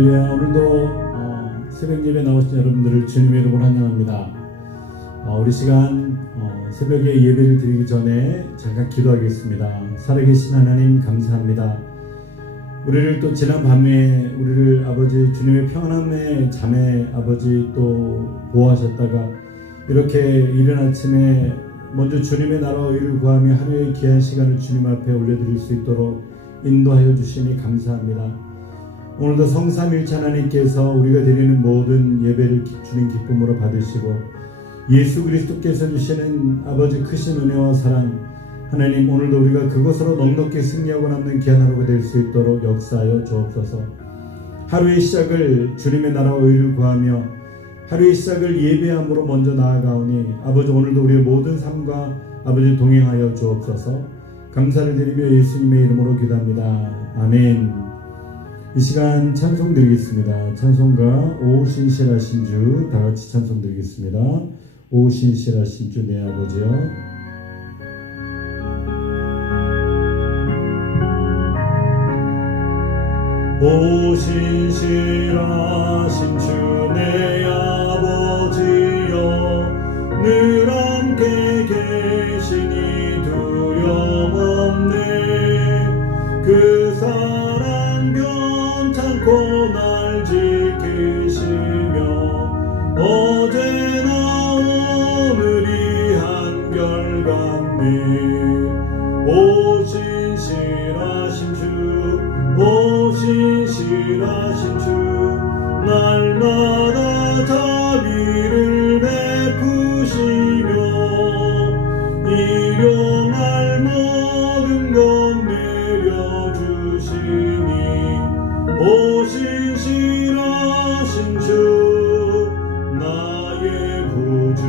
할렐루야. 오늘도 새벽 예배 나오신 여러분들을 주님의 이름으로 환영합니다. 우리 시간 새벽에 예배를 드리기 전에 잠깐 기도하겠습니다. 살아계신 하나님 감사합니다. 우리를 또 지난 밤에 우리를 아버지 주님의 평안함의 잠에 아버지 또 보호하셨다가 이렇게 이른 아침에 먼저 주님의 나라와 의를 구하며 하루의 귀한 시간을 주님 앞에 올려드릴 수 있도록 인도하여 주시니 감사합니다. 오늘도 성삼일체 하나님께서 우리가 드리는 모든 예배를 주님 기쁨으로 받으시고 예수 그리스도께서 주시는 아버지 크신 은혜와 사랑 하나님, 오늘도 우리가 그것으로 넉넉히 승리하고 남는 귀한 하루가 될 수 있도록 역사하여 주옵소서. 하루의 시작을 주님의 나라와 의를 구하며 하루의 시작을 예배함으로 먼저 나아가오니 아버지, 오늘도 우리의 모든 삶과 아버지 동행하여 주옵소서. 감사를 드리며 예수님의 이름으로 기도합니다. 아멘. 이 시간 찬송 드리겠습니다. 찬송가 오 신실하신 주, 다같이 찬송 드리겠습니다. 오 신실하신 주 내 아버지여. 오 신실하신 주 내 아버지여, 늘 함께 계시니 두려움없네. 그 사랑 변찮고 날 지키시며 어제나 오늘이 한결같네. 오 신실하신 주, 오 신실하신 주, 날마다 자비를 베푸시며 일용할 모든 것 내려주시니 오 신실하신 주 나의 구주.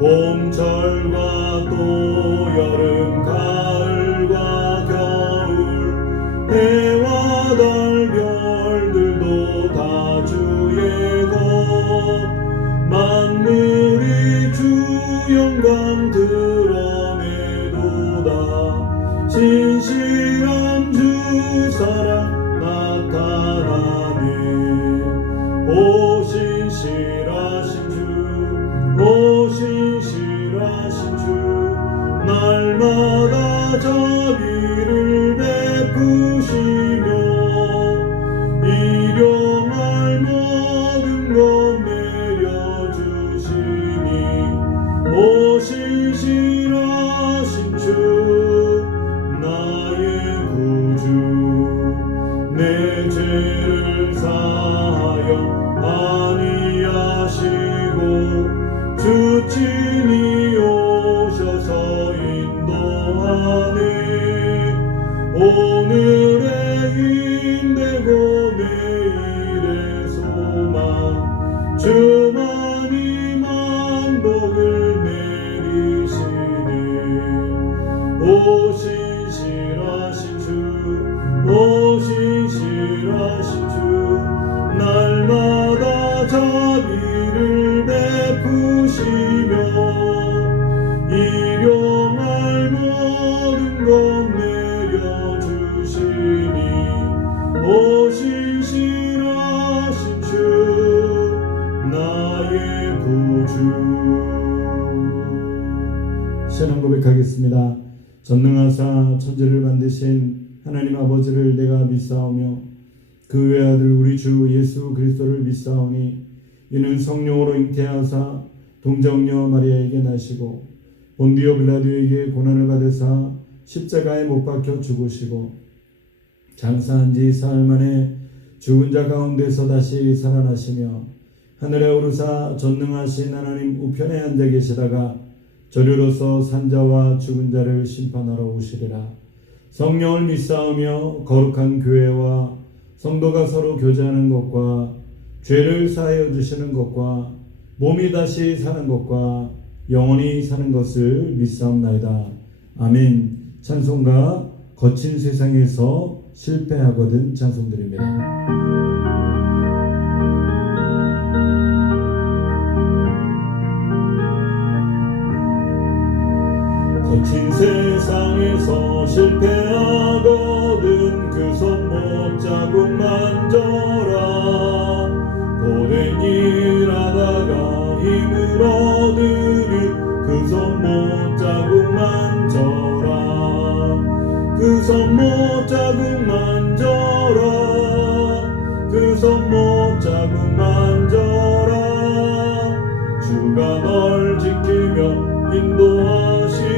봄철과 또 여름 가을과 겨울 해와 달 별들도 다 주의 것. 만물이 주 영광 드러내도다. 신실한 주 사랑 나타나네. 오 신실하신 주, 오 신실하신 주, 날마다 자비를 베푸시며 일용할 모든 것 내려주시니 오 신실하신 주 나의 구주. 내 죄를 사하여 아니하시고 주 친히 오셔서 인도하네. 오늘의 힘되고 내일의 소망, 주만이 만복을 내리시네. 오 신실하신 주, 오 신실하신 주, 날마다 자비를 베푸시며 일용할 모든 것 내려주시니 오 신실하신 주 나의 구주. 신앙 고백하겠습니다. 전능하사 천지를 만드신 하나님 아버지를 내가 믿사오며 그 외아들 우리 주 예수 그리스도를 믿사오니 이는 성령으로 잉태하사 동정녀 마리아에게 나시고 본디오 빌라도에게 고난을 받으사 십자가에 못 박혀 죽으시고 장사한 지 사흘 만에 죽은 자 가운데서 다시 살아나시며 하늘에 오르사 전능하신 하나님 우편에 앉아 계시다가 저리로서 산자와 죽은 자를 심판하러 오시리라. 성령을 믿사오며 거룩한 교회와 성도가 서로 교제하는 것과 죄를 사하여 주시는 것과 몸이 다시 사는 것과 영원히 사는 것을 믿사옵나이다. 아멘. 찬송가 거친 세상에서 실패하거든 찬송드립니다. 거친 세상에서 실패하거든 그 손목 자국 만져 만져라. 고된 일하다가 힘을 얻으니 그 손못 자국 만져라. 그 손못 자국 만져라. 그 손못 자국 만져라. 주가 널 지키며 인도하시리.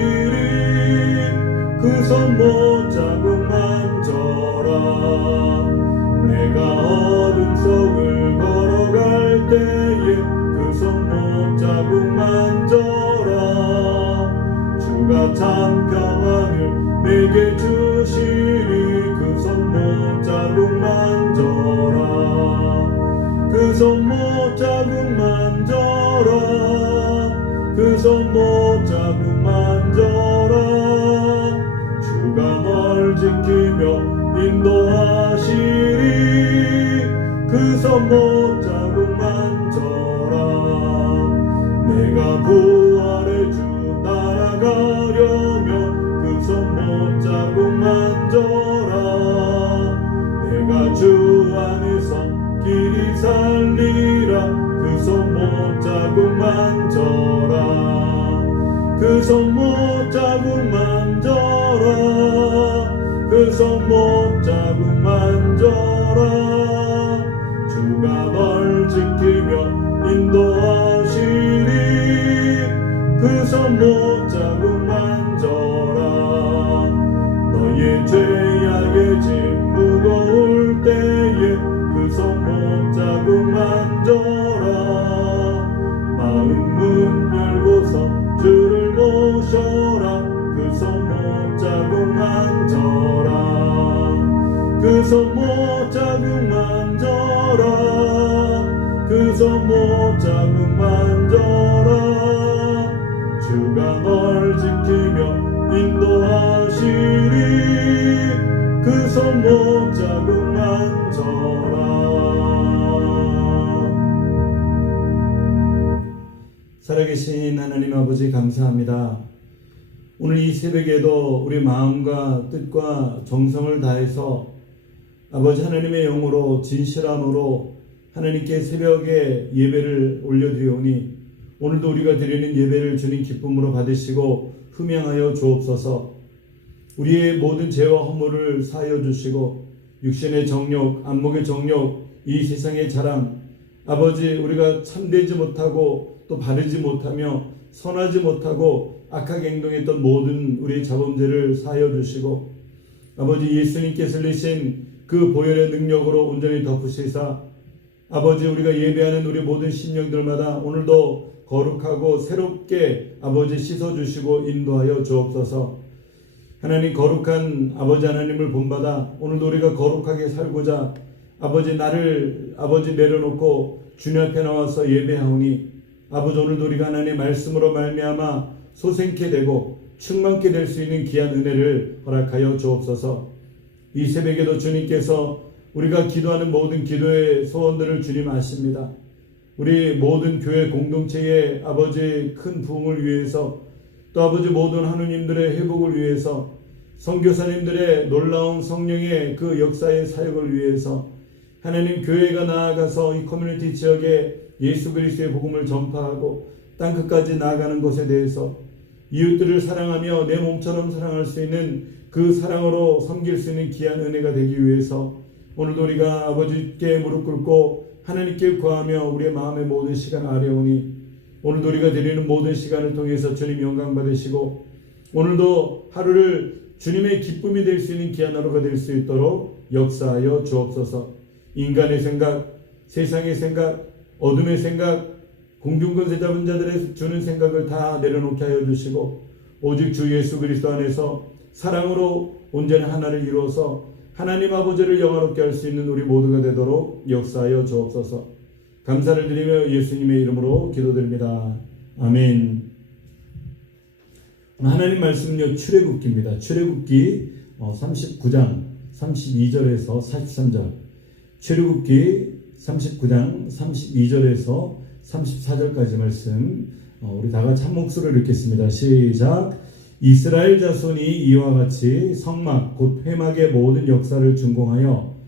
그 손못 자국 만져라. 내가 어둠 속을 걸어갈 때에 그 손못 자국 만져라. 주가 참 평안을 내게 주시니 그 손못 자국 만져라. 그 손못 자국 만져라. 그 손못 자국 만져라. 주가 널 지키며 인도하시리. 그 손못 자국 만져라. 내가 부활의 주 따라가려면 그 손못 자국 만져라. 내가 주 안에서 길이 살리라. 그 손못 자국 만져라. 그 손못 자국 만져라. 그 손못 자국 만져라. 주가 널 지키며 인도하시리. 그 손못 자국 만져라. 너의 죄악의 짐 무거울 때에 그 손못 자국 만져라. 마음 문 열고서 주를 모셔라. 그 손못 자국 만져라. 그 손못 자국 만져라. 그 손못 자국 만져라. 주가 널 지키며 인도하시리. 그 손못 자국 만져라. 살아계신 하나님 아버지 감사합니다. 오늘 이 새벽에도 우리 마음과 뜻과 정성을 다해서 아버지 하나님의 영으로 진실함으로 하나님께 새벽에 예배를 올려드리오니 오늘도 우리가 드리는 예배를 주님 기쁨으로 받으시고 흠양하여 주옵소서. 우리의 모든 죄와 허물을 사하여 주시고 육신의 정욕, 안목의 정욕, 이 세상의 자랑, 아버지 우리가 참되지 못하고 또 바르지 못하며 선하지 못하고 악하게 행동했던 모든 우리의 자범죄를 사하여 주시고 아버지 예수님께서 흘리신 그 보혈의 능력으로 온전히 덮으시사 아버지 우리가 예배하는 우리 모든 심령들마다 오늘도 거룩하고 새롭게 아버지 씻어주시고 인도하여 주옵소서. 하나님 거룩한 아버지 하나님을 본받아 오늘도 우리가 거룩하게 살고자 아버지 나를 아버지 내려놓고 주님 앞에 나와서 예배하오니 아버지 오늘도 우리가 하나님의 말씀으로 말미암아 소생케 되고 충만케 될 수 있는 귀한 은혜를 허락하여 주옵소서. 이 새벽에도 주님께서 우리가 기도하는 모든 기도의 소원들을 주님 아십니다. 우리 모든 교회 공동체의 아버지 큰 부흥을 위해서 또 아버지 모든 하느님들의 회복을 위해서 선교사님들의 놀라운 성령의 그 역사의 사역을 위해서 하나님 교회가 나아가서 이 커뮤니티 지역에 예수 그리스도의 복음을 전파하고 땅끝까지 나아가는 것에 대해서 이웃들을 사랑하며 내 몸처럼 사랑할 수 있는 그 사랑으로 섬길 수 있는 귀한 은혜가 되기 위해서 오늘도 우리가 아버지께 무릎 꿇고 하나님께 구하며 우리의 마음의 모든 시간을 아뢰오니 오늘도 우리가 드리는 모든 시간을 통해서 주님 영광 받으시고 오늘도 하루를 주님의 기쁨이 될 수 있는 귀한 하루가 될 수 있도록 역사하여 주옵소서. 인간의 생각, 세상의 생각, 어둠의 생각, 공중권세 잡은 자들의 주는 생각을 다 내려놓게 하여 주시고 오직 주 예수 그리스도 안에서 사랑으로 온전히 하나를 이루어서 하나님 아버지를 영화롭게 할 수 있는 우리 모두가 되도록 역사하여 주옵소서. 감사를 드리며 예수님의 이름으로 기도드립니다. 아멘. 하나님 말씀은요 출애굽기입니다. 출애굽기 39장 32절에서 43절, 출애굽기 39장 32절에서 34절까지 말씀 우리 다 같이 한 목소리로 읽겠습니다. 시작. 이스라엘 자손이 이와 같이 성막 곧 회막의 모든 역사를 준공하여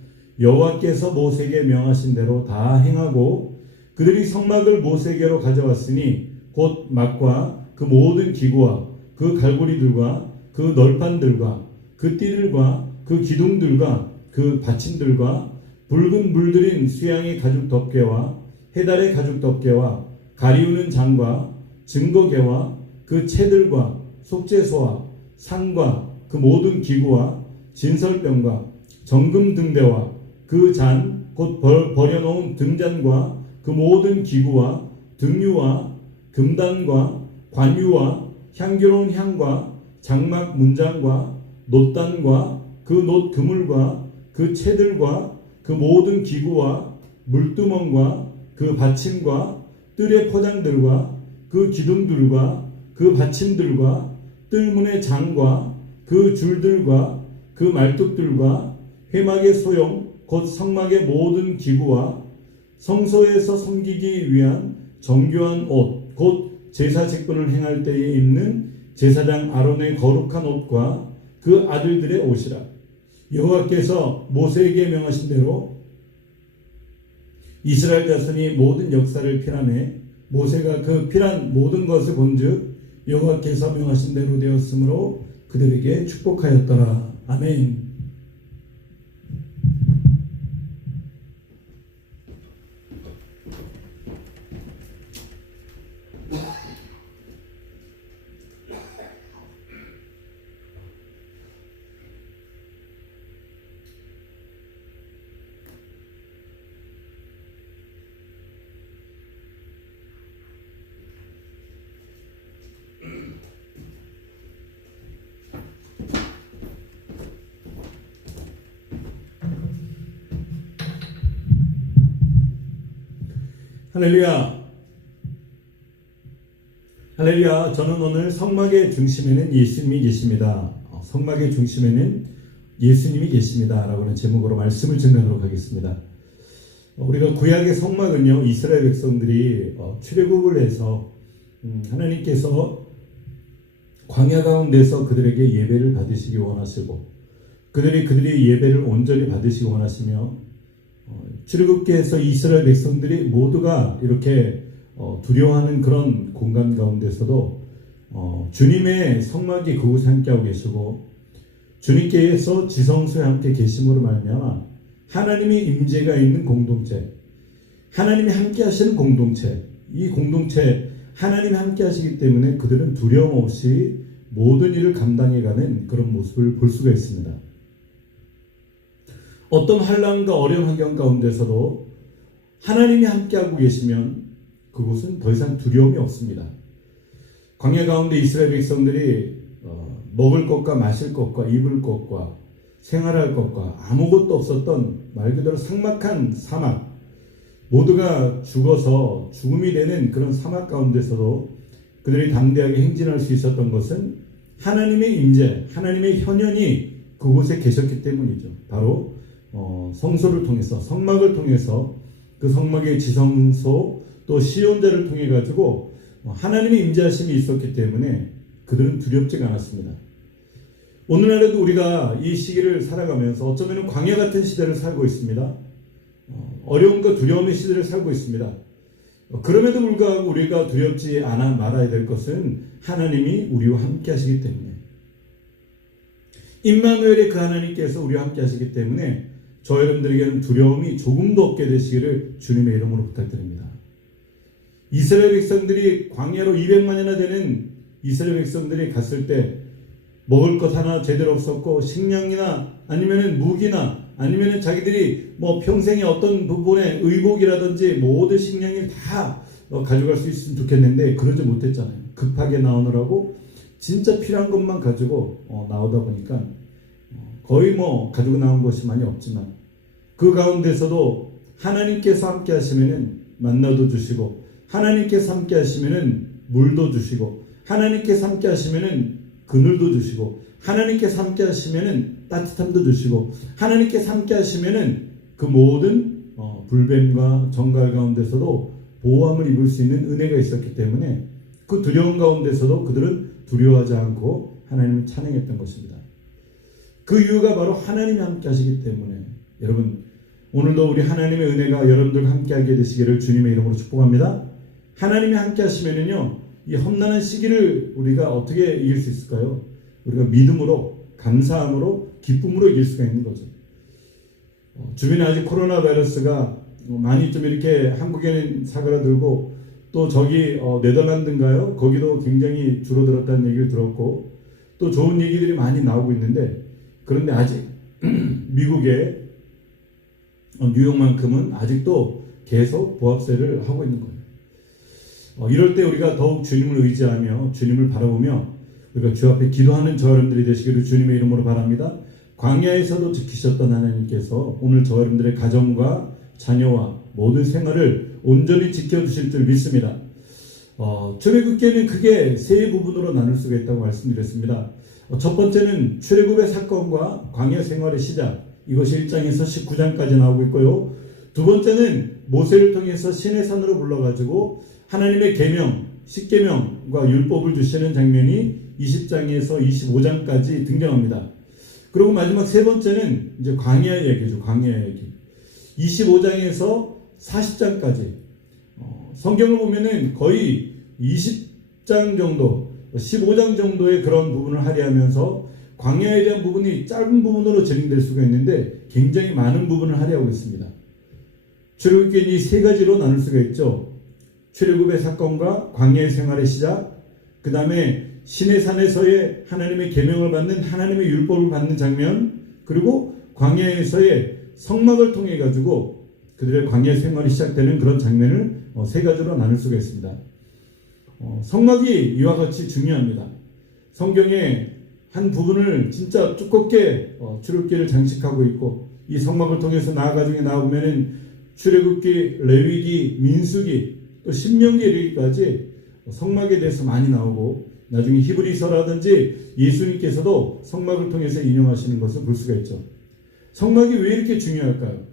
여호와께서 모세에게 명하신 대로 다 행하고 그들이 성막을 모세에게로 가져왔으니 곧 막과 그 모든 기구와 그 갈고리들과 그 널판들과 그 띠들과 그 기둥들과 그 받침들과 붉은 물들인 수양의 가죽 덮개와 해달의 가죽 덮개와 가리우는 장과 증거개와 그 채들과 속죄소와 상과 그 모든 기구와 진설병과 정금 등대와 그 잔 곧 버려놓은 등잔과 그 모든 기구와 등유와 금단과 관유와 향기로운 향과 장막 문장과 놋단과 그 놋 그물과 그 채들과 그 모든 기구와 물두멍과 그 받침과 뜰의 포장들과 그 기둥들과 그 받침들과 뜰문의 장과 그 줄들과 그 말뚝들과 회막의 소용 곧 성막의 모든 기구와 성소에서 섬기기 위한 정교한 옷 곧 제사 직분을 행할 때에 입는 제사장 아론의 거룩한 옷과 그 아들들의 옷이라. 여호와께서 모세에게 명하신 대로 이스라엘 자손이 모든 역사를 필하매 모세가 그 필한 모든 것을 본즉 여호와께서 명하신 대로 되었으므로 그들에게 축복하였더라. 아멘. 할렐루야. 할렐루야. 저는 오늘 성막의 중심에는 예수님이 계십니다. 성막의 중심에는 예수님이 계십니다. 라고는 제목으로 말씀을 증명하도록 하겠습니다. 우리가 구약의 성막은요, 이스라엘 백성들이 출애굽을 해서 하나님께서 광야 가운데서 그들에게 예배를 받으시기 원하시고 그들이 예배를 온전히 받으시기 원하시며 출애굽기에서 이스라엘 백성들이 모두가 이렇게 두려워하는 그런 공간 가운데서도 주님의 성막이 그곳에 함께하고 계시고 주님께서 지성소에 함께 계심으로 말미암아 하나님의 임재가 있는 공동체, 하나님이 함께 하시는 공동체, 이 공동체 하나님이 함께 하시기 때문에 그들은 두려움 없이 모든 일을 감당해가는 그런 모습을 볼 수가 있습니다. 어떤 환난과 어려운 환경 가운데서도 하나님이 함께하고 계시면 그곳은 더 이상 두려움이 없습니다. 광야 가운데 이스라엘 백성들이 먹을 것과 마실 것과 입을 것과 생활할 것과 아무것도 없었던 말 그대로 삭막한 사막, 모두가 죽어서 죽음이 되는 그런 사막 가운데서도 그들이 담대하게 행진할 수 있었던 것은 하나님의 임재, 하나님의 현현이 그곳에 계셨기 때문이죠. 바로 성소를 통해서, 성막을 통해서 그 성막의 지성소 또 시온대를 통해 가지고 하나님의 임재하심이 있었기 때문에 그들은 두렵지가 않았습니다. 오늘날에도 우리가 이 시기를 살아가면서 어쩌면 광야 같은 시대를 살고 있습니다. 어려움과 두려움의 시대를 살고 있습니다. 그럼에도 불구하고 우리가 두렵지 않아 말아야 될 것은 하나님이 우리와 함께 하시기 때문에, 임마누엘의 그 하나님께서 우리와 함께 하시기 때문에 저 여러분들에게는 두려움이 조금도 없게 되시기를 주님의 이름으로 부탁드립니다. 이스라엘 백성들이 광야로 200만이나 되는 이스라엘 백성들이 갔을 때 먹을 것 하나 제대로 없었고 식량이나 아니면은 무기나 아니면은 자기들이 평생에 어떤 부분에 의복이라든지 모든 식량을 다 가져갈 수 있으면 좋겠는데 그러지 못했잖아요. 급하게 나오느라고 진짜 필요한 것만 가지고 나오다 보니까 거의 가지고 나온 것이 많이 없지만 그 가운데서도 하나님께서 함께 하시면은 만나도 주시고 하나님께서 함께 하시면은 물도 주시고 하나님께서 함께 하시면은 그늘도 주시고 하나님께서 함께 하시면은 따뜻함도 주시고 하나님께서 함께 하시면은 그 모든 불뱀과 정갈 가운데서도 보호함을 입을 수 있는 은혜가 있었기 때문에 그 두려움 가운데서도 그들은 두려워하지 않고 하나님을 찬양했던 것입니다. 그 이유가 바로 하나님이 함께 하시기 때문에 여러분 오늘도 우리 하나님의 은혜가 여러분들과 함께하게 되시기를 주님의 이름으로 축복합니다. 하나님이 함께 하시면은요, 이 험난한 시기를 우리가 어떻게 이길 수 있을까요? 우리가 믿음으로, 감사함으로, 기쁨으로 이길 수가 있는 거죠. 주변에 아직 코로나 바이러스가 많이 좀 이렇게 한국에는 사그라들고, 또 저기 네덜란드인가요? 거기도 굉장히 줄어들었다는 얘기를 들었고, 또 좋은 얘기들이 많이 나오고 있는데, 그런데 아직 미국의 뉴욕만큼은 아직도 계속 보합세를 하고 있는 거예요. 이럴 때 우리가 더욱 주님을 의지하며 주님을 바라보며 우리가 주 앞에 기도하는 저 여러분들이 되시기를 주님의 이름으로 바랍니다. 광야에서도 지키셨던 하나님께서 오늘 저 여러분들의 가정과 자녀와 모든 생활을 온전히 지켜주실 줄 믿습니다. 출애굽기에는 크게 세 부분으로 나눌 수가 있다고 말씀드렸습니다. 첫 번째는 출애굽의 사건과 광야 생활의 시작, 이것이 1장에서 19장까지 나오고 있고요. 두 번째는 모세를 통해서 시내산으로 불러가지고 하나님의 계명, 십계명과 율법을 주시는 장면이 20장에서 25장까지 등장합니다. 그리고 마지막 세 번째는 이제 광야 얘기죠. 광야 얘기. 25장에서 40장까지 성경을 보면은 거의 20장 정도, 15장 정도의 그런 부분을 할애하면서 광야에 대한 부분이 짧은 부분으로 진행될 수가 있는데 굉장히 많은 부분을 할애하고 있습니다. 출애굽기는 이 세 가지로 나눌 수가 있죠. 출애굽의 사건과 광야의 생활의 시작, 그 다음에 시내산에서의 하나님의 계명을 받는, 하나님의 율법을 받는 장면, 그리고 광야에서의 성막을 통해 가지고 그들의 광야 생활이 시작되는 그런 장면을 세 가지로 나눌 수가 있습니다. 성막이 이와 같이 중요합니다. 성경의 한 부분을 진짜 두껍게 출애굽기를 장식하고 있고, 이 성막을 통해서 나아가중에 나오면은 출애굽기, 레위기, 민수기, 또 신명기에 이르기까지 성막에 대해서 많이 나오고, 나중에 히브리서라든지 예수님께서도 성막을 통해서 인용하시는 것을 볼 수가 있죠. 성막이 왜 이렇게 중요할까요?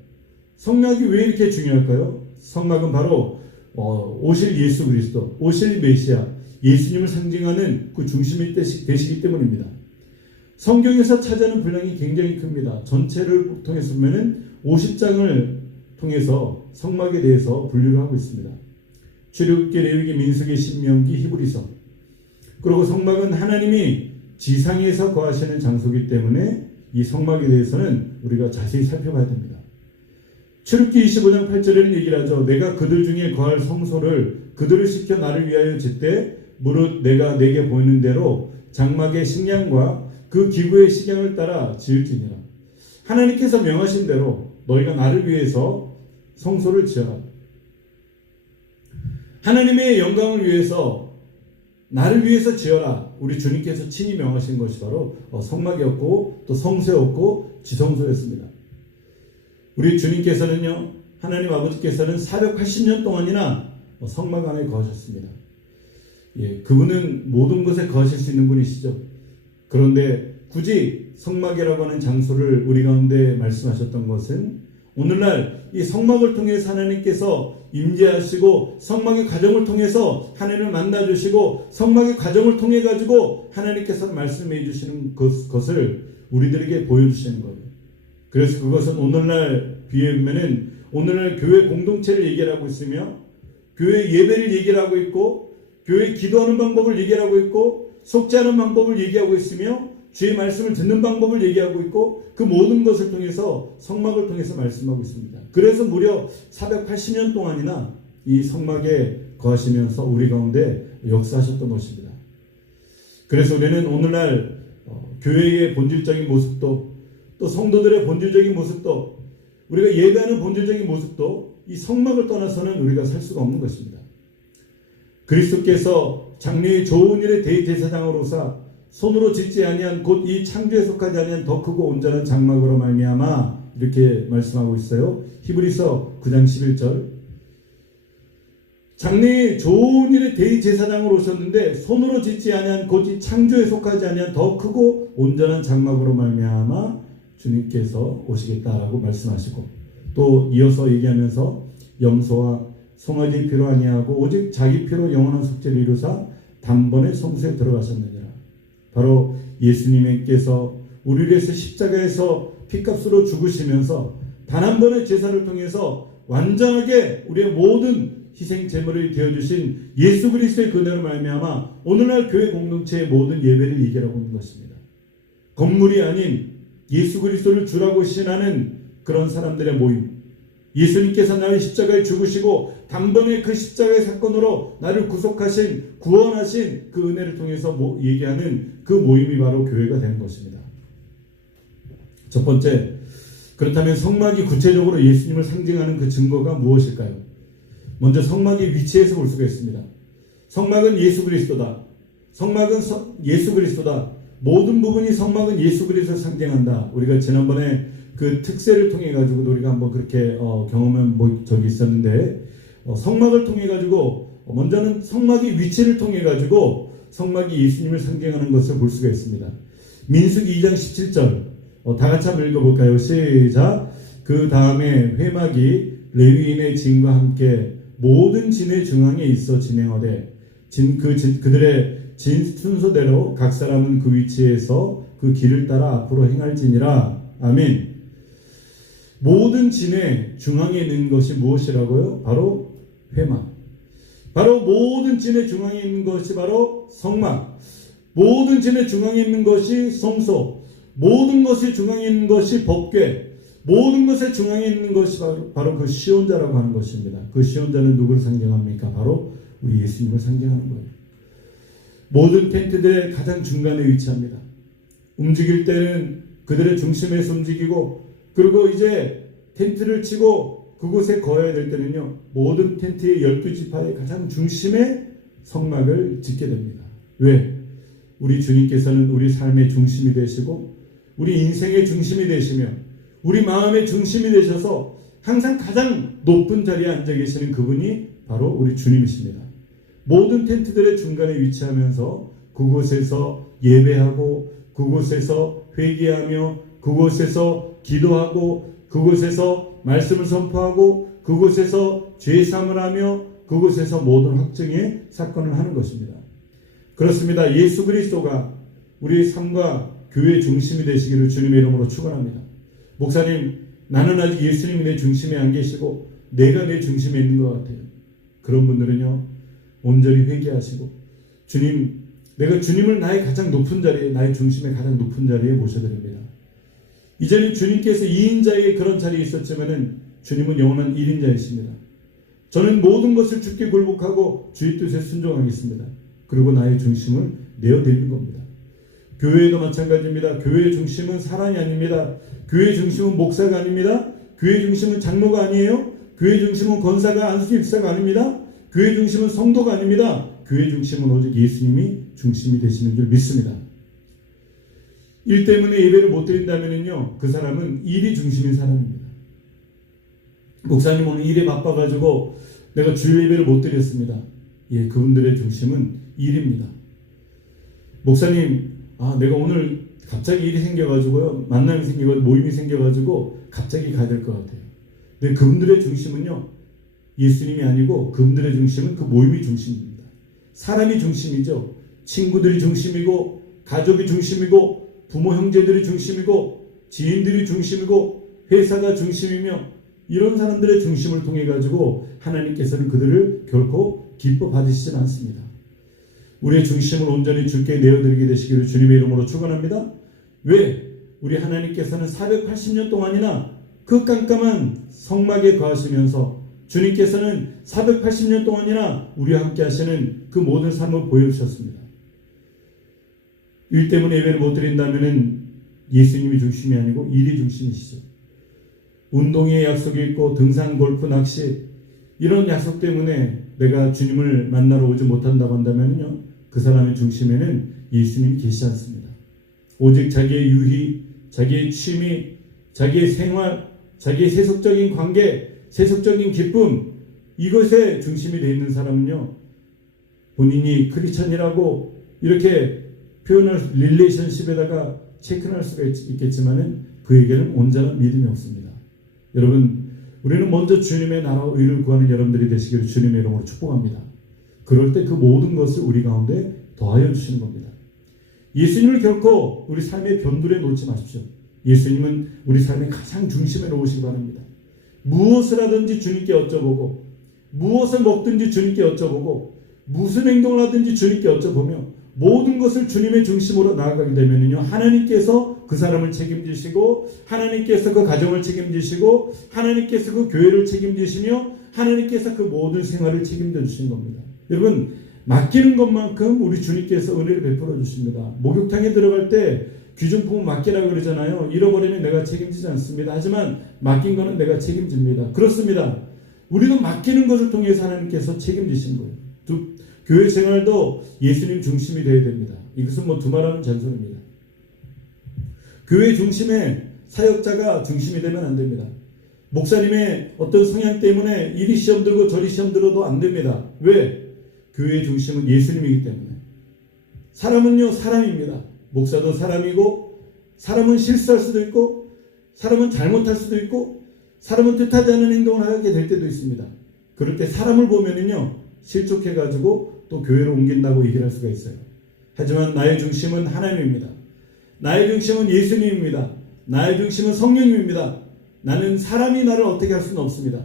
성막이 왜 이렇게 중요할까요? 성막은 바로 오실 예수 그리스도, 오실 메시아, 예수님을 상징하는 그 중심이 되시기 때문입니다. 성경에서 차지하는 분량이 굉장히 큽니다. 전체를 통해서 보면은 50장을 통해서 성막에 대해서 분류를 하고 있습니다. 출애굽기, 레위기, 민수기, 신명기, 히브리서. 그리고 성막은 하나님이 지상에서 거하시는 장소이기 때문에 이 성막에 대해서는 우리가 자세히 살펴봐야 됩니다. 출애굽기 25장 8절에는 얘기를 하죠. 내가 그들 중에 거할 성소를 그들을 시켜 나를 위하여 짓되 무릇 내가 내게 보이는 대로 장막의 식량과 그 기구의 식량을 따라 지을지니라. 하나님께서 명하신 대로 너희가 나를 위해서 성소를 지어라. 하나님의 영광을 위해서 나를 위해서 지어라. 우리 주님께서 친히 명하신 것이 바로 성막이었고 또 성소였고 지성소였습니다. 우리 주님께서는요, 하나님 아버지께서는 480년 동안이나 성막 안에 거하셨습니다. 예, 그분은 모든 것에 거하실 수 있는 분이시죠. 그런데 굳이 성막이라고 하는 장소를 우리 가운데 말씀하셨던 것은 오늘날 이 성막을 통해서 하나님께서 임재하시고 성막의 과정을 통해서 하나님을 만나주시고 성막의 과정을 통해 가지고 하나님께서 말씀해 주시는 것을 우리들에게 보여주시는 거예요. 그래서 그것은 오늘날 비유하면은 오늘날 교회 공동체를 얘기하고 있으며 교회 예배를 얘기하고 있고 교회 기도하는 방법을 얘기하고 있고 속죄하는 방법을 얘기하고 있으며 주의 말씀을 듣는 방법을 얘기하고 있고 그 모든 것을 통해서 성막을 통해서 말씀하고 있습니다. 그래서 무려 480년 동안이나 이 성막에 거하시면서 우리 가운데 역사하셨던 것입니다. 그래서 우리는 오늘날 교회의 본질적인 모습도 또 성도들의 본질적인 모습도 우리가 예배하는 본질적인 모습도 이 성막을 떠나서는 우리가 살 수가 없는 것입니다. 그리스도께서 장래의 좋은 일의 대제사장으로서 손으로 짓지 아니한 곧 이 창조에 속하지 아니한 더 크고 온전한 장막으로 말미암아 이렇게 말씀하고 있어요. 히브리서 9장 11절. 장래의 좋은 일의 대제사장으로 오셨는데 손으로 짓지 아니한 곧 이 창조에 속하지 아니한 더 크고 온전한 장막으로 말미암아 주님께서 오시겠다라고 말씀하시고 또 이어서 얘기하면서 염소와 송아지 피로 아니하고 오직 자기 피로 영원한 속죄를 이루사 단번에 성소에 들어가셨느니라. 바로 예수님께서 우리를 위해서 십자가에서 피값으로 죽으시면서 단 한 번의 제사를 통해서 완전하게 우리의 모든 희생 제물이 되어주신 예수 그리스도의 은혜로 말미암아 오늘날 교회 공동체의 모든 예배를 이겨라고 하는 것입니다. 건물이 아닌 예수 그리스도를 주라고 신하는 그런 사람들의 모임, 예수님께서 나의 십자가에 죽으시고 단번에 그 십자가의 사건으로 나를 구속하신, 구원하신 그 은혜를 통해서 얘기하는 그 모임이 바로 교회가 되는 것입니다. 첫 번째, 그렇다면 성막이 구체적으로 예수님을 상징하는 그 증거가 무엇일까요? 먼저 성막의 위치에서 볼 수가 있습니다. 성막은 예수 그리스도다. 성막은 예수 그리스도다. 모든 부분이 성막은 예수 그리스도를 상징한다. 우리가 지난번에 그 특세를 통해 가지고 우리가 한번 그렇게 경험한 적이 있었는데, 성막을 통해 가지고 먼저는 성막의 위치를 통해 가지고 성막이 예수님을 상징하는 것을 볼 수가 있습니다. 민수기 2장 17절 다 같이 한번 읽어볼까요? 시작. 그 다음에 회막이 레위인의 진과 함께 모든 진의 중앙에 있어 진행하되 그들의 진 순서대로 각 사람은 그 위치에서 그 길을 따라 앞으로 행할지니라. 아멘. 모든 진의 중앙에 있는 것이 무엇이라고요? 바로 회막. 바로 모든 진의 중앙에 있는 것이 바로 성막. 모든 진의 중앙에 있는 것이 성소. 모든 것이 중앙에 있는 것이 법궤. 모든 것의 중앙에 있는 것이 바로 그 시온자라고 하는 것입니다. 그 시온자는 누구를 상징합니까? 바로 우리 예수님을 상징하는 거예요. 모든 텐트들의 가장 중간에 위치합니다. 움직일 때는 그들의 중심에서 움직이고, 그리고 이제 텐트를 치고 그곳에 거해야 될 때는요, 모든 텐트의 12지파의 가장 중심에 성막을 짓게 됩니다. 왜? 우리 주님께서는 우리 삶의 중심이 되시고 우리 인생의 중심이 되시며 우리 마음의 중심이 되셔서 항상 가장 높은 자리에 앉아 계시는 그분이 바로 우리 주님이십니다. 모든 텐트들의 중간에 위치하면서 그곳에서 예배하고, 그곳에서 회개하며, 그곳에서 기도하고, 그곳에서 말씀을 선포하고, 그곳에서 죄사함을 하며, 그곳에서 모든 확증의 사건을 하는 것입니다. 그렇습니다. 예수 그리스도가 우리의 삶과 교회의 중심이 되시기를 주님의 이름으로 축원합니다. 목사님, 나는 아직 예수님이 내 중심에 안 계시고 내가 내 중심에 있는 것 같아요. 그런 분들은요, 온전히 회개하시고 주님, 내가 주님을 나의 가장 높은 자리에, 나의 중심의 가장 높은 자리에 모셔드립니다. 이제는 주님께서 2인자의 그런 자리에 있었지만은 주님은 영원한 1인자이십니다. 저는 모든 것을 주께 굴복하고 주의 뜻에 순종하겠습니다. 그리고 나의 중심을 내어드리는 겁니다. 교회도 마찬가지입니다. 교회의 중심은 사람이 아닙니다. 교회의 중심은 목사가 아닙니다. 교회의 중심은 장로가 아니에요. 교회의 중심은 권사가 안수 집사가 아닙니다. 교회의 중심은 성도가 아닙니다. 교회의 중심은 오직 예수님이 중심이 되시는 줄 믿습니다. 일 때문에 예배를 못 드린다면요, 그 사람은 일이 중심인 사람입니다. 목사님 오늘 일에 바빠가지고 내가 주일 예배를 못 드렸습니다. 예, 그분들의 중심은 일입니다. 목사님, 내가 오늘 갑자기 일이 생겨가지고요, 만남이 생겨가지고 모임이 생겨가지고 갑자기 가야 될 것 같아요. 근데 그분들의 중심은요, 예수님이 아니고 그분들의 중심은 그 모임이 중심입니다. 사람이 중심이죠. 친구들이 중심이고, 가족이 중심이고, 부모 형제들이 중심이고, 지인들이 중심이고, 회사가 중심이며, 이런 사람들의 중심을 통해 가지고 하나님께서는 그들을 결코 기뻐 받으시진 않습니다. 우리의 중심을 온전히 주께 내어드리게 되시기를 주님의 이름으로 축원합니다. 왜? 우리 하나님께서는 480년 동안이나 그 깜깜한 성막에 거하시면서 주님께서는 480년 동안이나 우리와 함께 하시는 그 모든 삶을 보여주셨습니다. 일 때문에 예배를 못 드린다면 예수님이 중심이 아니고 일이 중심이시죠. 운동의 약속이 있고 등산, 골프, 낚시 이런 약속 때문에 내가 주님을 만나러 오지 못한다고 한다면요, 그 사람의 중심에는 예수님이 계시지 않습니다. 오직 자기의 유희, 자기의 취미, 자기의 생활, 자기의 세속적인 관계, 세속적인 기쁨, 이것에 중심이 되어 있는 사람은요, 본인이 크리스천이라고 이렇게 표현할 릴레이션십에다가 체크할 수가 있겠지만은 그에게는 온전한 믿음이 없습니다. 여러분, 우리는 먼저 주님의 나라와 의를 구하는 여러분들이 되시기를 주님의 이름으로 축복합니다. 그럴 때 그 모든 것을 우리 가운데 더하여 주시는 겁니다. 예수님을 결코 우리 삶의 변두리에 놓지 마십시오. 예수님은 우리 삶의 가장 중심에 놓으시기 바랍니다. 무엇을 하든지 주님께 여쭤보고, 무엇을 먹든지 주님께 여쭤보고, 무슨 행동을 하든지 주님께 여쭤보며 모든 것을 주님의 중심으로 나아가게 되면요, 하나님께서 그 사람을 책임지시고, 하나님께서 그 가정을 책임지시고, 하나님께서 그 교회를 책임지시며, 하나님께서 그 모든 생활을 책임져 주신 겁니다. 여러분, 맡기는 것만큼 우리 주님께서 은혜를 베풀어 주십니다. 목욕탕에 들어갈 때 귀중품은 맡기라고 그러잖아요. 잃어버리면 내가 책임지지 않습니다. 하지만 맡긴 거는 내가 책임집니다. 그렇습니다. 우리도 맡기는 것을 통해서 하나님께서 책임지신 거예요. 교회 생활도 예수님 중심이 되어야 됩니다. 이것은 두말하는 잔소리입니다. 교회 중심에 사역자가 중심이 되면 안 됩니다. 목사님의 어떤 성향 때문에 이리 시험 들고 저리 시험 들어도 안 됩니다. 왜? 교회의 중심은 예수님이기 때문에. 사람은요, 사람입니다. 목사도 사람이고, 사람은 실수할 수도 있고, 사람은 잘못할 수도 있고, 사람은 뜻하지 않은 행동을 하게 될 때도 있습니다. 그럴 때 사람을 보면은요, 실족해가지고 또 교회로 옮긴다고 얘기를 할 수가 있어요. 하지만 나의 중심은 하나님입니다. 나의 중심은 예수님입니다. 나의 중심은 성령님입니다. 나는 사람이 나를 어떻게 할 수는 없습니다.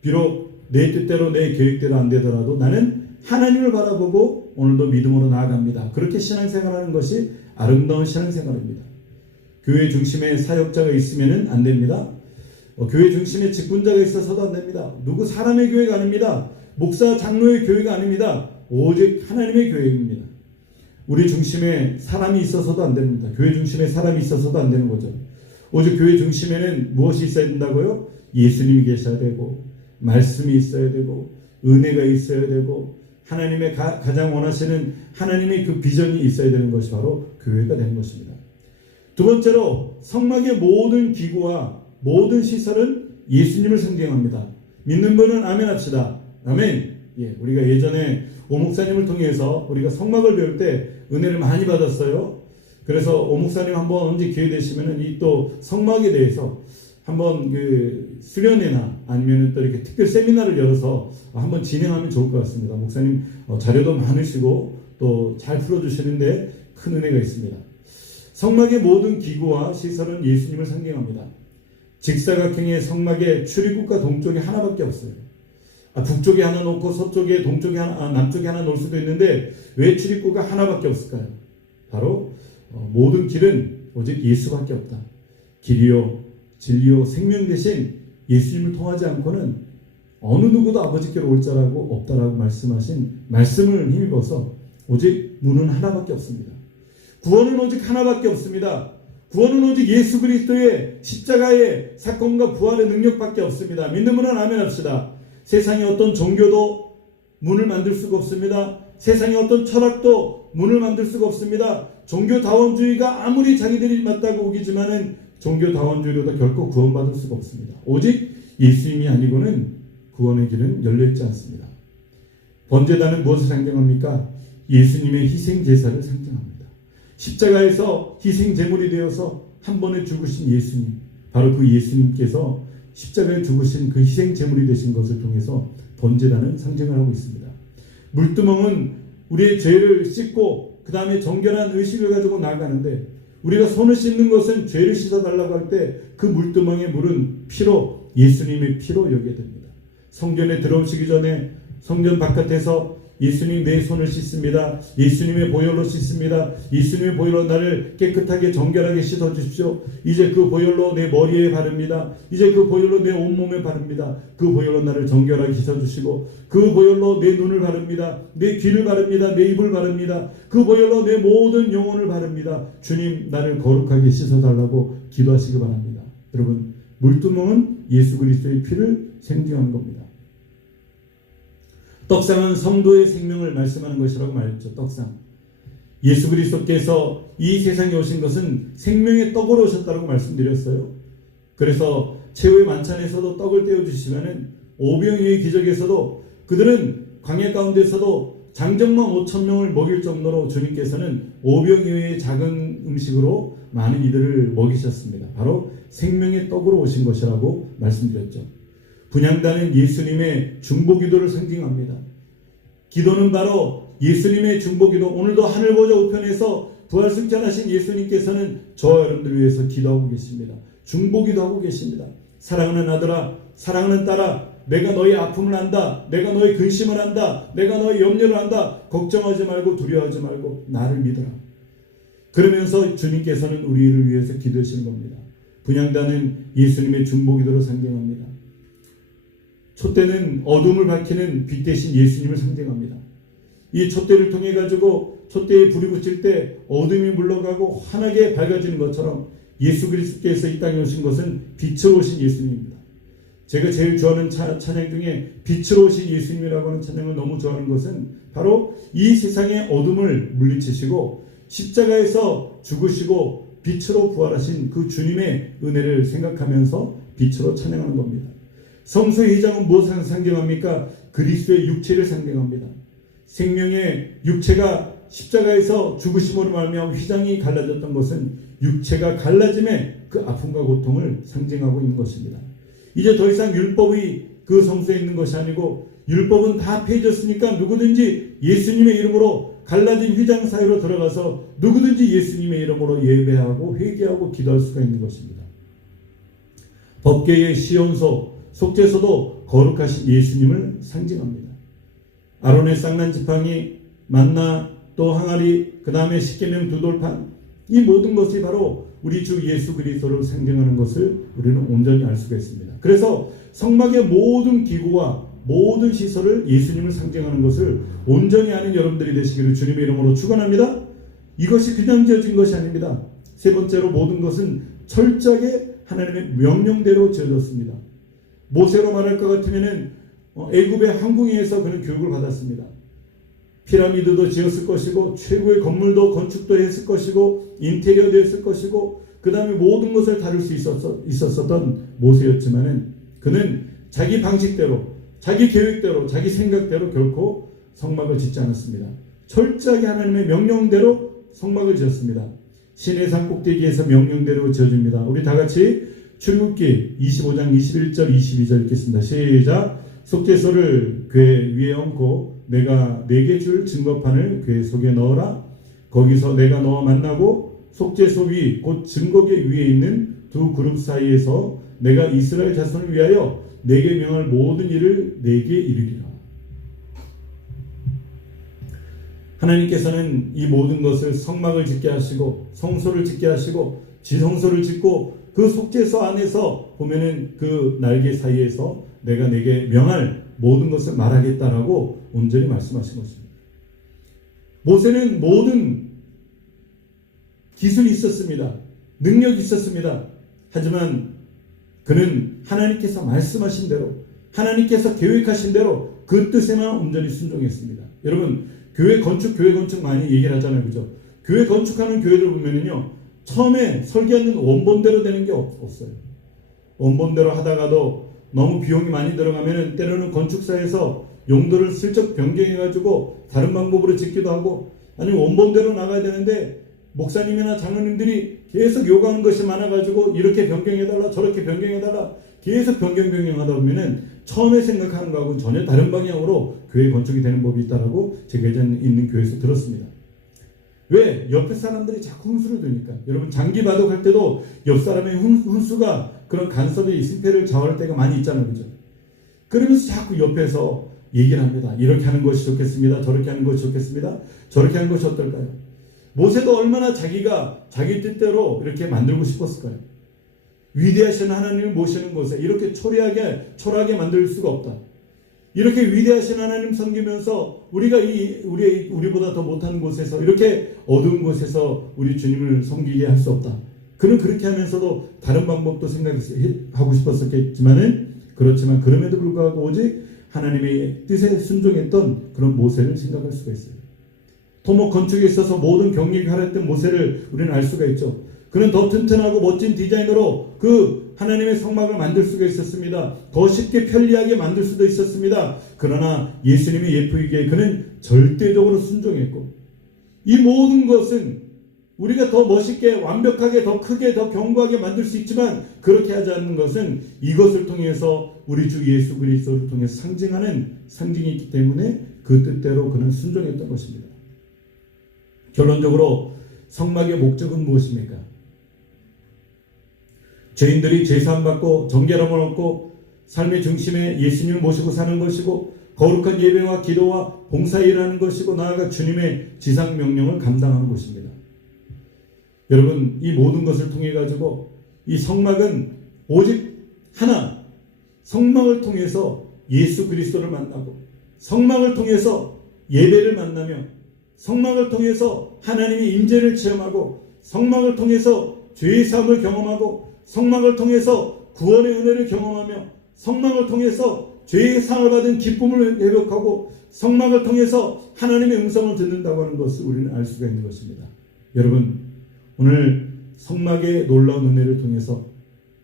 비록 내 뜻대로 내 계획대로 안 되더라도 나는 하나님을 바라보고 오늘도 믿음으로 나아갑니다. 그렇게 신앙생활하는 것이 아름다운 신앙생활입니다. 교회 중심에 사역자가 있으면 안 됩니다. 교회 중심에 직분자가 있어서도 안 됩니다. 누구 사람의 교회가 아닙니다. 목사 장로의 교회가 아닙니다. 오직 하나님의 교회입니다. 우리 중심에 사람이 있어서도 안 됩니다. 교회 중심에 사람이 있어서도 안 되는 거죠. 오직 교회 중심에는 무엇이 있어야 된다고요? 예수님이 계셔야 되고, 말씀이 있어야 되고, 은혜가 있어야 되고, 하나님의 가장 원하시는 하나님의 그 비전이 있어야 되는 것이 바로 교회가 되는 것입니다. 두 번째로, 성막의 모든 기구와 모든 시설은 예수님을 상징합니다. 믿는 분은 아멘 합시다. 아멘. 예, 우리가 예전에 오 목사님을 통해서 우리가 성막을 배울 때 은혜를 많이 받았어요. 그래서 오 목사님 한번 언제 기회 되시면은 이 또 성막에 대해서 한번 그 수련회나 아니면은 또 이렇게 특별 세미나를 열어서 한번 진행하면 좋을 것 같습니다. 목사님 자료도 많으시고 또 잘 풀어주시는데 큰 은혜가 있습니다. 성막의 모든 기구와 시설은 예수님을 상징합니다. 직사각형의 성막의 출입구가 동쪽에 하나밖에 없어요. 북쪽에 하나 놓고 서쪽에 동쪽에 하나, 남쪽에 하나 놓을 수도 있는데 왜 출입구가 하나밖에 없을까요? 바로 모든 길은 오직 예수밖에 없다. 길이요 진리요 생명 대신 예수님을 통하지 않고는 어느 누구도 아버지께로 올 자라고 없다라고 말씀하신 말씀을 힘입어서 오직 문은 하나밖에 없습니다. 구원은 오직 하나밖에 없습니다. 구원은 오직 예수 그리스도의 십자가의 사건과 부활의 능력밖에 없습니다. 믿는 분은 아멘 합시다. 세상의 어떤 종교도 문을 만들 수가 없습니다. 세상의 어떤 철학도 문을 만들 수가 없습니다. 종교다원주의가 아무리 자기들이 맞다고 우기지만은 종교다원주의로도 결코 구원받을 수가 없습니다. 오직 예수님이 아니고는 구원의 길은 열려있지 않습니다. 번제단은 무엇을 상징합니까? 예수님의 희생제사를 상징합니다. 십자가에서 희생제물이 되어서 한 번에 죽으신 예수님, 바로 그 예수님께서 십자가에 죽으신 그 희생제물이 되신 것을 통해서 번제단은 상징을 하고 있습니다. 물두멍은 우리의 죄를 씻고 그 다음에 정결한 의식을 가지고 나아가는데, 우리가 손을 씻는 것은 죄를 씻어달라고 할 때 그 물두멍의 물은 피로, 예수님의 피로 여겨야 됩니다. 성전에 들어오시기 전에 성전 바깥에서 예수님 내 손을 씻습니다. 예수님의 보혈로 씻습니다. 예수님의 보혈로 나를 깨끗하게 정결하게 씻어주십시오. 이제 그 보혈로 내 머리에 바릅니다. 이제 그 보혈로 내 온몸에 바릅니다. 그 보혈로 나를 정결하게 씻어주시고, 그 보혈로 내 눈을 바릅니다. 내 귀를 바릅니다. 내 입을 바릅니다. 그 보혈로 내 모든 영혼을 바릅니다. 주님 나를 거룩하게 씻어달라고 기도하시기 바랍니다. 여러분, 물두멍은 예수 그리스도의 피를 상징하는 겁니다. 떡상은 성도의 생명을 말씀하는 것이라고 말했죠. 떡상. 예수 그리스도께서 이 세상에 오신 것은 생명의 떡으로 오셨다고 말씀드렸어요. 그래서 최후의 만찬에서도 떡을 떼어주시면은 오병이어의 기적에서도 그들은 광야 가운데서도 장정만 5,000명을 먹일 정도로 주님께서는 오병이어의 작은 음식으로 많은 이들을 먹이셨습니다. 바로 생명의 떡으로 오신 것이라고 말씀드렸죠. 분향단은 예수님의 중보기도를 상징합니다. 기도는 바로 예수님의 중보기도, 오늘도 하늘 보좌 우편에서 부활승천하신 예수님께서는 저와 여러분들을 위해서 기도하고 계십니다. 중보기도 하고 계십니다. 사랑하는 아들아, 사랑하는 딸아, 내가 너의 아픔을 안다. 내가 너의 근심을 안다. 내가 너의 염려를 안다. 걱정하지 말고 두려워하지 말고 나를 믿어라. 그러면서 주님께서는 우리를 위해서 기도하시는 겁니다. 분향단은 예수님의 중보기도로 상징합니다. 촛대는 어둠을 밝히는 빛 대신 예수님을 상징합니다. 이 촛대를 통해 가지고 촛대에 불이 붙일 때 어둠이 물러가고 환하게 밝아지는 것처럼 예수 그리스도께서 이 땅에 오신 것은 빛으로 오신 예수님입니다. 제가 제일 좋아하는 찬양 중에 빛으로 오신 예수님이라고 하는 찬양을 너무 좋아하는 것은 바로 이 세상의 어둠을 물리치시고 십자가에서 죽으시고 빛으로 부활하신 그 주님의 은혜를 생각하면서 빛으로 찬양하는 겁니다. 성소의 휘장은 무엇을 상징합니까? 그리스도의 육체를 상징합니다. 생명의 육체가 십자가에서 죽으심으로 말미암아 휘장이 갈라졌던 것은 육체가 갈라짐의 그 아픔과 고통을 상징하고 있는 것입니다. 이제 더 이상 율법이 그 성소에 있는 것이 아니고 율법은 다 폐해졌으니까 누구든지 예수님의 이름으로 갈라진 휘장 사이로 들어가서 누구든지 예수님의 이름으로 예배하고 회개하고 기도할 수가 있는 것입니다. 법궤의 시온소, 속죄소도 거룩하신 예수님을 상징합니다. 아론의 쌍난 지팡이, 만나, 또 항아리, 그 다음에 십계명 두 돌판, 이 모든 것이 바로 우리 주 예수 그리스도를 상징하는 것을 우리는 온전히 알 수가 있습니다. 그래서 성막의 모든 기구와 모든 시설을 예수님을 상징하는 것을 온전히 아는 여러분들이 되시기를 주님의 이름으로 축원합니다. 이것이 그냥 지어진 것이 아닙니다. 세 번째로 모든 것은 철저하게 하나님의 명령대로 지어졌습니다. 모세로 말할 것 같으면은 애굽의 황궁에서 그는 교육을 받았습니다. 피라미드도 지었을 것이고 최고의 건물도 건축도 했을 것이고 인테리어도 했을 것이고 그 다음에 모든 것을 다룰 수 있었던 모세였지만은 그는 자기 방식대로 자기 계획대로 자기 생각대로 결코 성막을 짓지 않았습니다. 철저하게 하나님의 명령대로 성막을 지었습니다. 시내산 꼭대기에서 명령대로 지어집니다. 우리 다같이 출애굽기 25장 21절 22절 읽겠습니다. 시작. 속죄소를 궤 위에 얹고 내가 네게 줄 증거판을 궤 속에 넣어라. 거기서 내가 너와 만나고 속죄소 위 곧 증거궤 위에 있는 두 그룹 사이에서 내가 이스라엘 자손을 위하여 내게 명할 모든 일을 내게 이르리라. 하나님께서는 이 모든 것을 성막을 짓게 하시고 성소를 짓게 하시고 지성소를 짓고 그 속죄소 안에서 보면은 그 날개 사이에서 내가 내게 명할 모든 것을 말하겠다라고 온전히 말씀하신 것입니다. 모세는 모든 기술이 있었습니다. 능력이 있었습니다. 하지만 그는 하나님께서 말씀하신 대로 하나님께서 계획하신 대로 그 뜻에만 온전히 순종했습니다. 여러분 교회 건축 많이 얘기를 하잖아요. 그죠? 교회 건축하는 교회들 보면은요 처음에 설계하는 원본대로 되는 게 없어요. 원본대로 하다가도 너무 비용이 많이 들어가면은 때로는 건축사에서 용도를 슬쩍 변경해가지고 다른 방법으로 짓기도 하고 아니면 원본대로 나가야 되는데 목사님이나 장로님들이 계속 요구하는 것이 많아가지고 이렇게 변경해달라 저렇게 변경해달라 계속 변경하다 보면은 처음에 생각하는 거하고는 전혀 다른 방향으로 교회 건축이 되는 법이 있다라고 제가 예전에 있는 교회에서 들었습니다. 왜? 옆에 사람들이 자꾸 훈수를 두니까. 여러분 장기 바둑할 때도 옆 사람의 훈수가 그런 간섭이 승패를 좌우할 때가 많이 있잖아요. 그죠? 그러면서 자꾸 옆에서 얘기를 합니다. 이렇게 하는 것이 좋겠습니다. 저렇게 하는 것이 좋겠습니다. 저렇게 하는 것이 어떨까요? 모세도 얼마나 자기가 자기 뜻대로 이렇게 만들고 싶었을까요? 위대하신 하나님을 모시는 곳에 이렇게 초라하게 만들 수가 없다. 이렇게 위대하신 하나님 섬기면서 우리가 우리보다 더 못하는 곳에서 이렇게 어두운 곳에서 우리 주님을 섬기게 할 수 없다. 그는 그렇게 하면서도 다른 방법도 생각하고 싶었겠지만은 그렇지만 그럼에도 불구하고 오직 하나님의 뜻에 순종했던 그런 모세를 생각할 수가 있어요. 토목 건축에 있어서 모든 경력이 활약했던 모세를 우리는 알 수가 있죠. 그는 더 튼튼하고 멋진 디자인으로 그 하나님의 성막을 만들 수가 있었습니다. 더 쉽게 편리하게 만들 수도 있었습니다. 그러나 예수님의 예표이기에 그는 절대적으로 순종했고 이 모든 것은 우리가 더 멋있게 완벽하게 더 크게 더 견고하게 만들 수 있지만 그렇게 하지 않는 것은 이것을 통해서 우리 주 예수 그리스도를 통해서 상징하는 상징이 있기 때문에 그 뜻대로 그는 순종했던 것입니다. 결론적으로 성막의 목적은 무엇입니까? 죄인들이 죄사함 받고 정결함을 얻고 삶의 중심에 예수님을 모시고 사는 것이고 거룩한 예배와 기도와 봉사일을 하는 것이고 나아가 주님의 지상 명령을 감당하는 것입니다. 여러분, 이 모든 것을 통해 가지고 이 성막은 오직 하나, 성막을 통해서 예수 그리스도를 만나고 성막을 통해서 예배를 만나며 성막을 통해서 하나님의 임재를 체험하고 성막을 통해서 죄의 사함을 경험하고 성막을 통해서 구원의 은혜를 경험하며 성막을 통해서 죄의 상을 받은 기쁨을 회복하고 성막을 통해서 하나님의 음성을 듣는다고 하는 것을 우리는 알 수가 있는 것입니다. 여러분, 오늘 성막의 놀라운 은혜를 통해서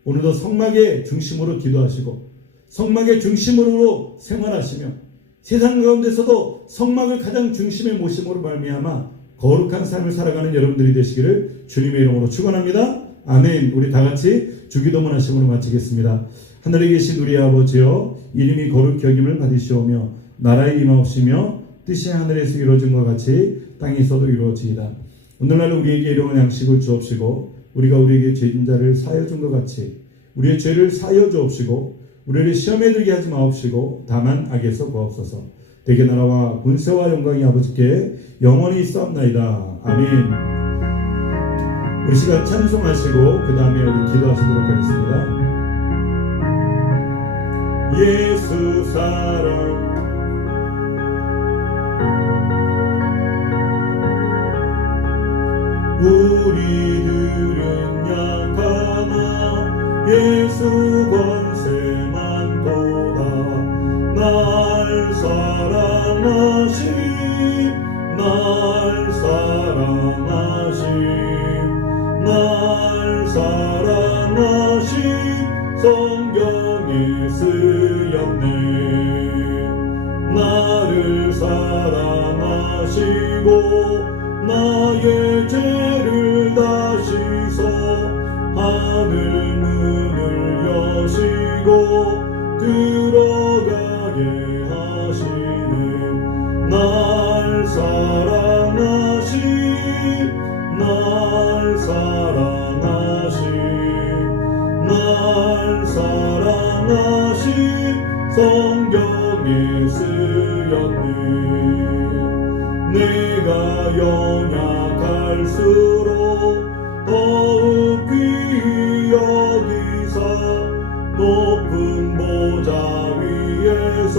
오늘도 성막의 중심으로 기도하시고 성막의 중심으로 생활하시며 세상 가운데서도 성막을 가장 중심에 모심으로 말미암아 거룩한 삶을 살아가는 여러분들이 되시기를 주님의 이름으로 축원합니다. 아멘. 우리 다 같이 주기도문 하심으로 마치겠습니다. 하늘에 계신 우리 아버지여, 이름이 거룩히 여김을 받으시오며 나라의 임하옵시며 뜻이 하늘에서 이루어진 것 같이 땅에서도 이루어지이다. 오늘날 우리에게 일용할 양식을 주옵시고 우리가 우리에게 죄진 자를 사하여 준 것 같이 우리의 죄를 사하여 주옵시고 우리를 시험에 들게 하지 마옵시고 다만 악에서 구하옵소서. 대개 나라와 군세와 영광이 아버지께 영원히 있사옵나이다. 아멘. 우리 시간 찬송하시고 그 다음에 우리 기도하시도록 하겠습니다. 예수 사랑 우리들은 약하나 예수 권세만 도다. 날 사랑하심 날 사랑하심 날 사랑하심 성경에 쓰였네. 나를 사랑하시고 나의 죄를 다 씻어 하늘 문을 여시고 들어가게 하시네. 날 사랑하심 날 사랑하심 날 사랑하심 성경에 쓰였네. 내가 연약할수록 더욱 귀히 여기사 높은 보좌 위에서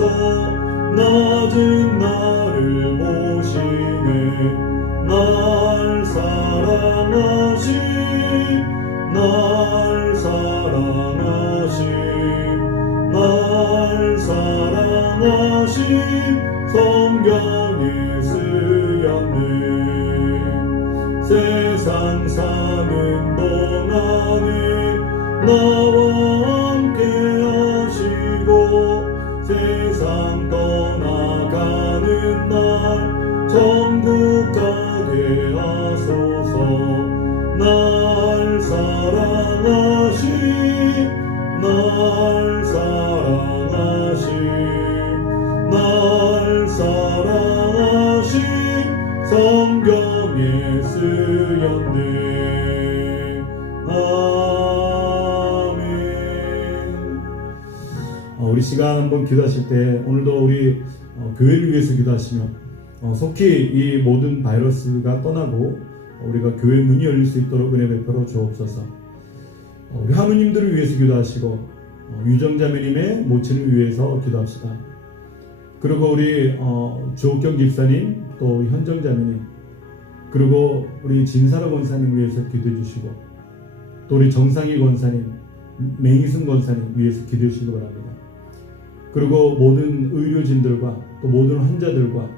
낮은 나를 모시네. 날 사랑하심 날 사랑하심 날 사랑하심 성경에 쓰였네. 세상 사는 동안에 나와 함께 하시고 세상 떠나가는 날 천국 가게 하소서. 날 사랑하심 날 사랑하심 날 사랑하심 성경에 쓰였네. 아멘. 우리 시간 한번 기도하실 때 오늘도 우리 교회를 위해서 기도하시며 속히 이 모든 바이러스가 떠나고 우리가 교회 문이 열릴 수 있도록 은혜 베풀어 주옵소서. 우리 하느님들을 위해서 기도하시고 유정자매님의 모친을 위해서 기도합시다. 그리고 우리 주옥경 집사님 또 현정자매님 그리고 우리 진사라 권사님 위해서 기도해 주시고 또 우리 정상희 권사님 맹희승 권사님 위해서 기도해 주시기 바랍니다. 그리고 모든 의료진들과 또 모든 환자들과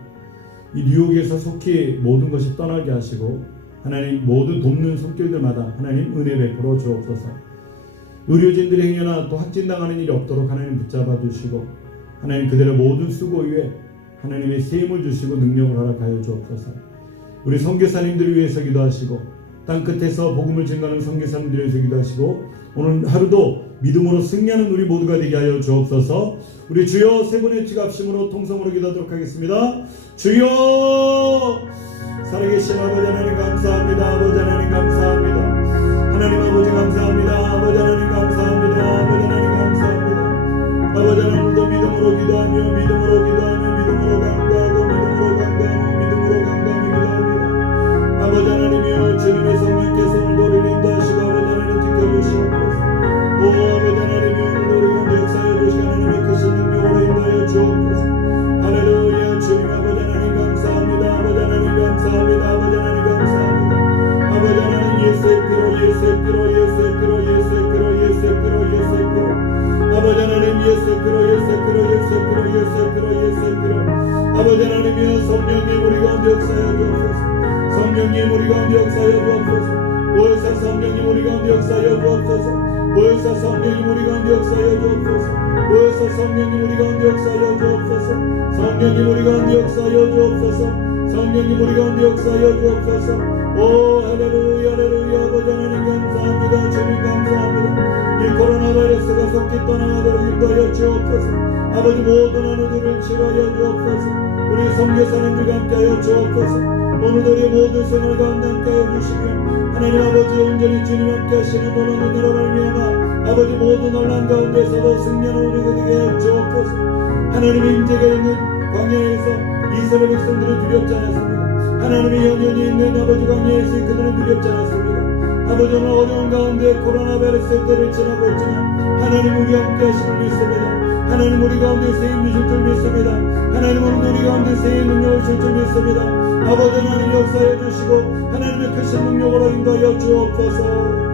이 뉴욕에서 속히 모든 것이 떠나게 하시고 하나님 모든 돕는 손길들마다 하나님 은혜 베풀어 주옵소서. 의료진들의 행여나 또 확진당하는 일이 없도록 하나님 붙잡아 주시고 하나님 그들의 모든 수고 위에 하나님의 세임을 주시고 능력을 허락하여 주옵소서. 우리 선교사님들을 위해서 기도하시고 땅끝에서 복음을 증거하는 선교사님들을 위해서 기도하시고 오늘 하루도 믿음으로 승리하는 우리 모두가 되게 하여 주옵소서. 우리 주여 세 번의 지갑심으로 통성으로 기도하도록 하겠습니다. 주여 살아계신 아버지 하나님 감사합니다. 아버지 하나님 감사합니다. 하나님 아버지 감사합니다. 아버지 하나님 감사합니다. 아버지 하나님 감사합니다. 아버지 하나님도 믿음으로 기도하며 믿음으로 기도하며 믿음으로 간구하고 믿음으로 간구하며 믿음으로 간구하며 기도합니다. 아버지 하나님이여 주님의 성령께서 오늘도 우리를 인도하시고 아버지 하나님 지켜주시옵소서. 오 아버지 하나님이여 오늘도 우리 가운데 역사해 주시고 하나님의 크신 능력으로 인도하여 주옵소서. 할렐루야 주님 아버지 하나님 감사합니다. 아버지 하나님 감사합니다. 아버지 하나님 감사합니다. 아버지 하나님 예수의 피로 예수의 피로 예수의 피로 예수의 피로 예수의 피로 예수의 피로 아버지 하나님 예수의 피로 예수의 피로 예수의 피로 예수의 피로 예수의 피로 아버지 하나님이여 성령님 우리 가운데 역사하여 주옵소서. 성령님 우리 가운데 역사하여 주옵소서. 오여사 성령님 우리 가운데 역사하여 주옵소서. 오여사 성령님 우리 가운데 역사하여 주옵소서. 오여사 성령님 우리 가운데 역사하여 주옵소서. 성령님 우리 가운데 역사하여 주옵소서. 성령님 우리 가운데 역사하여 주옵소서. 오 할렐루야 할렐루야 아버지 하나님 감사합니다. 주님 감사합니다. 이 코로나 바이러스가 속히 떠나가도록 인도하여 주옵소서. 아버지 모든 하늘들을 치료하여 주옵소서. 우리 성교사님들과 함께하여 주옵소서. 오늘도 우리 모든 생활 가운데 함께하여 주시며 하나님 아버지 온전히 주님 함께 하시는 너는 은혜로 말미암아 아버지 모든 혼란 가운데서도 승리하는 우리가 되게 하여 주옵소서. 하나님의 임재가 있는 광야에서 이스라엘 백성들은 두렵지 않았습니다. 하나님의 영연이 있는 아버지 광야에서 그들은 두렵지 않았습니다. 아버지 오늘 어려운 가운데 코로나 바이러스의 때를 지나고 있지만 하나님 우리 함께 하시는 믿습니다. 하나님 우리 가운데 세임 주실 줄 믿습니다. 하나님 오늘 우리 가운데 세임 능력을 주실 줄 믿습니다. 아버지 하나님 역사해 주시고 하나님의 크신 능력으로 인도하여 주옵소서.